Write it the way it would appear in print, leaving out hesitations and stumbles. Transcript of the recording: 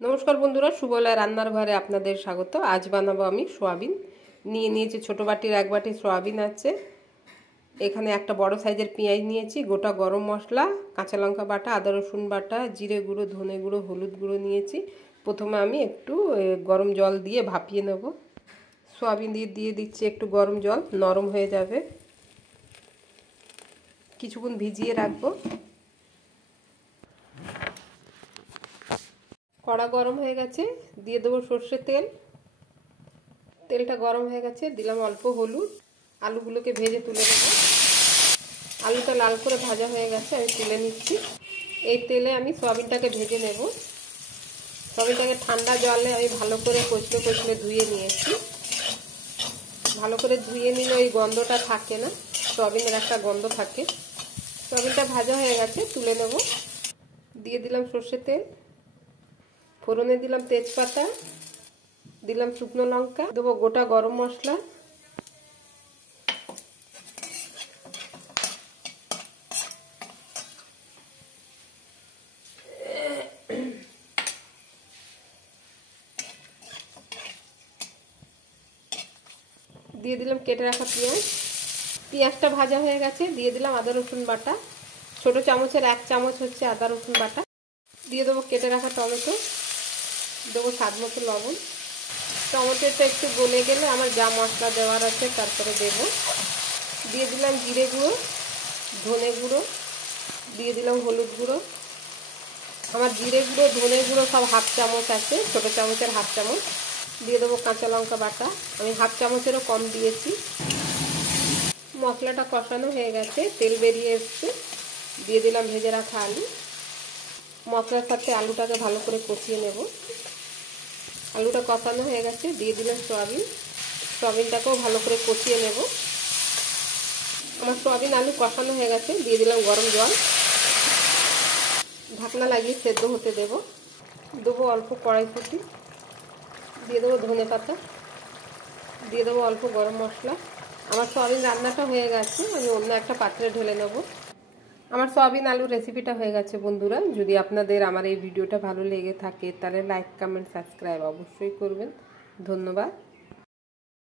নমস্কার বন্ধুরা, সুবলয় রান্নার ঘরে আপনাদের স্বাগত। আজ বানাবো আমি সোয়াবিন। নিয়েছি ছোটো বাটির 1 বাটি সোয়াবিন আছে। এখানে একটা বড় সাইজের পেঁয়াজ নিয়েছি, গোটা গরম মশলা, কাঁচা লঙ্কা বাটা, আদা রসুন বাটা, জিরে গুঁড়ো, ধনে গুঁড়ো, হলুদ গুঁড়ো নিয়েছি। প্রথমে আমি একটু গরম জল দিয়ে ভাপিয়ে নেব। সোয়াবিন দিয়ে দিচ্ছি একটু গরম জল, নরম হয়ে যাবে, কিছুক্ষণ ভিজিয়ে রাখবো। কড়া গরম হয়ে গেছে, দিয়ে দেবো সর্ষের তেল। তেলটা গরম হয়ে গেছে, দিলাম অল্প হলুদ। আলুগুলোকে ভেজে তুলে নেব। আলুটা লাল করে ভাজা হয়ে গেছে, আমি তুলে নিচ্ছি। এই তেলে আমি সয়াবিনটাকে ভেজে নেব। সয়াবিনটাকে ঠান্ডা জলে আমি ভালো করে কচলে ধুয়ে নিয়েছি। ভালো করে ধুয়ে নিলে ওই গন্ধটা থাকে না, সয়াবিনের একটা গন্ধ থাকে। সয়াবিনটা ভাজা হয়ে গেছে, তুলে নেব। দিয়ে দিলাম সর্ষের তেল, ফোড়নে দিলাম তেজপাতা, দিলাম শুকনো লঙ্কা, দেবো গোটা গরম মশলা, দিয়ে দিলাম কেটে রাখা পেঁয়াজ। পেঁয়াজটা ভাজা হয়ে গেছে, দিয়ে দিলাম আদা রসুন বাটা। ছোটো চামচের 1 চামচ হচ্ছে আদা রসুন বাটা। দিয়ে দেবো কেটে রাখা টমেটো, দেবো স্বাদ মতো লবণ। টমেটোটা একটু গলে গেলে আমার যা মশলা দেওয়ার আছে তারপরে দেবো। দিয়ে দিলাম জিরে গুঁড়ো, ধনে গুঁড়ো, দিয়ে দিলাম হলুদ গুঁড়ো। আমার জিরে গুঁড়ো, ধনে গুঁড়ো সব 1/2 চামচ আছে, ছোটো চামচের 1/2 চামচ। দিয়ে দেবো কাঁচা লঙ্কা বাটা, আমি 1/2 চামচেরও কম দিয়েছি। মশলাটা কষানো হয়ে গেছে, তেল বেরিয়ে এসছে। দিয়ে দিলাম ভেজে রাখা আলু। মশলার সাথে আলুটাকে ভালো করে কষিয়ে নেব। আলুটা কষানো হয়ে গেছে, দিয়ে দিলাম সয়াবিন। সয়াবিনটাকেও ভালো করে কষিয়ে নেব। আমার সয়াবিন আলু কষানো হয়ে গেছে, দিয়ে দিলাম গরম জল। ঢাকনা লাগিয়ে সেদ্ধ হতে দেব। দেবো অল্প কড়াইশুঁটি, দিয়ে দেবো ধনে পাতা, দিয়ে দেবো অল্প গরম মশলা। আমার সয়াবিন রান্নাটা হয়ে গেছে, আমি অন্য একটা পাত্রে ঢেলে নেব। আমার সয়াবিন আলুর রেসিপিটা হয়ে গেছে বন্ধুরা। যদি আপনাদের আমার এই ভিডিওটা ভালো লেগে থাকে তাহলে লাইক, কমেন্ট, সাবস্ক্রাইব অবশ্যই করবেন। ধন্যবাদ।